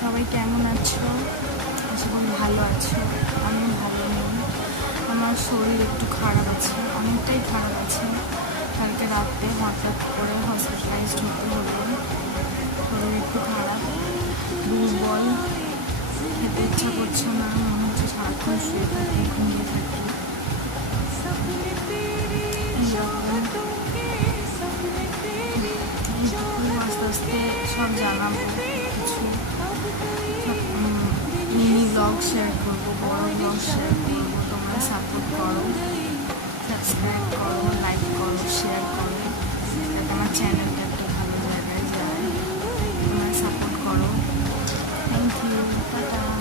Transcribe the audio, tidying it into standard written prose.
সবাই কেমন আছো? আশা করি ভালো আছো। আমি ভালো নেই, আমার শরীর একটু খারাপ আছে, অনেকটাই খারাপ আছে। কালকে রাতে হঠাৎ করে হসপিটালাইজড হতে হলো। শরীর একটু খারাপ, দুর্বল, খেতে ইচ্ছা করছে না, মনে হচ্ছে সারাক্ষণ শুয়ে থাকি, ঘুমিয়ে থাকি। আস্তে আস্তে সব জানাবো, কিছু মিনি ব্লগ শেয়ার করবো, বড় ব্লগ শেয়ার করবো। তোমরা সাপোর্ট করো, সাবস্ক্রাইব করো, লাইক করো, শেয়ার করো, যাতে আমার চ্যানেলটা একটু ভালো জায়গায় যায়। তোমরা সাপোর্ট করো। Thank you, tata.